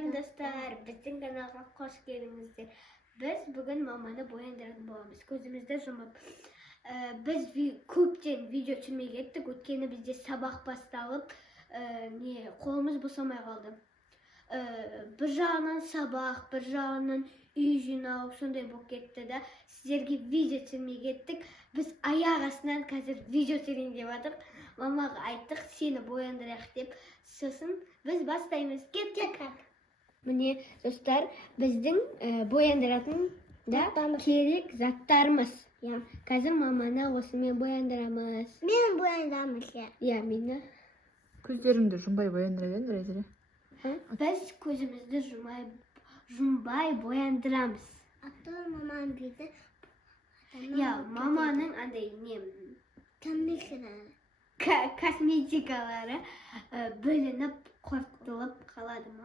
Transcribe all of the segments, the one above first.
Сәлем достар, біздің каналға қош келдіңіздер. Біз бүгін маманы бояндыратын боламыз. Көзімізді жұмып. Біз көптен видео түсірмей кеттік. Өткені бізде сабақ басталып, қолымыз босамай қалды. Bir жағынан сабақ, бір жағынан үй жинау, сондай болып кетті да. Сіздерге видео түсірмей кеттік. Біз аяқ астынан қазір видео түсірейін деп жатырмық. Мамаға айттық, сені бояндырайық деп. Сосын біз бастаймыз. Кеттік. Міне, достар, біздің бояндыратын да керек заттарымыз. Қазір маманы осымен бояндырамыз. Мен бояндырамыз. Мені. Көздеріңді жұмбай бояндырады. Біз көзімізді жұмбай бояндырамыз. Ата маманың беті. Маманың андай косметикалары бөлініп, қорқытылып қалады.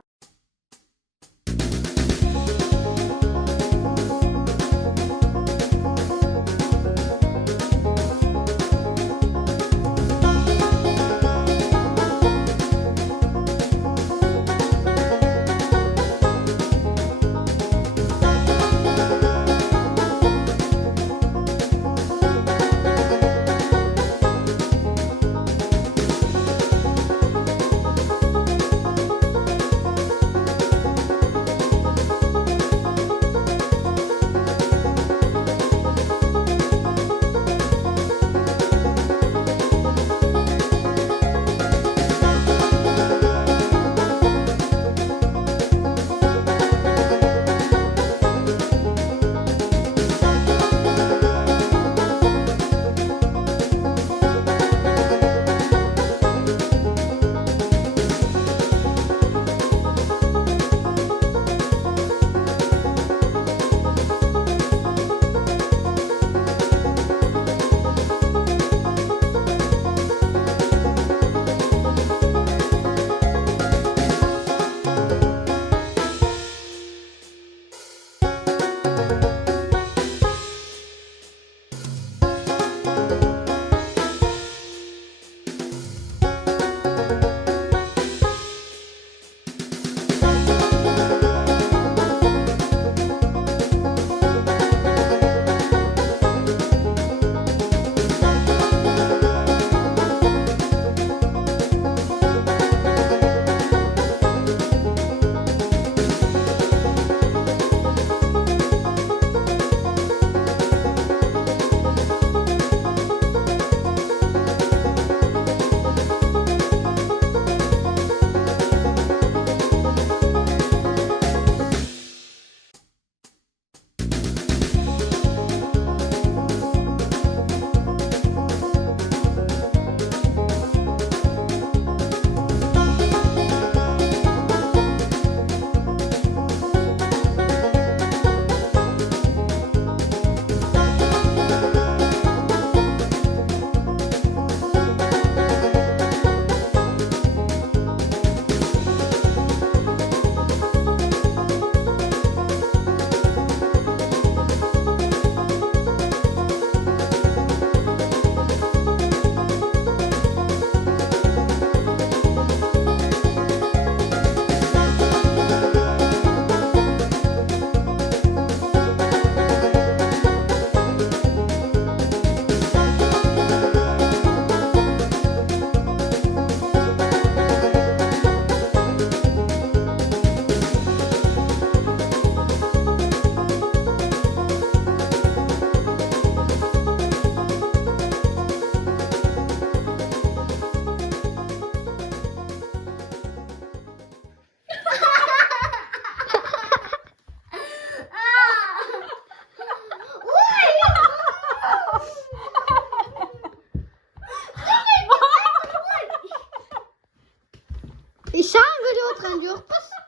Sen böyle oturan yok musun?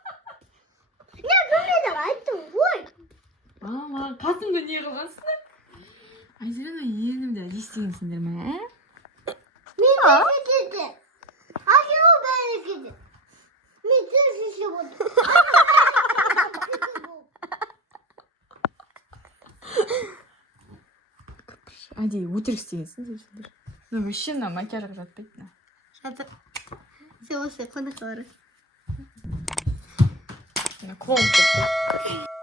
Ya böyle de ayттım ғой. Қасымды не қылғансыңдар? Айзерана енімді естігенсіңдер ме? Мен бәрі Ake o beni gidi. Мен тез işe buldum. Әдей өтірік істегенсің дейсіңдер. Вообще мына макияжға жатпайды. Жатыр. Сен осы қонақ бар. қолым кетті.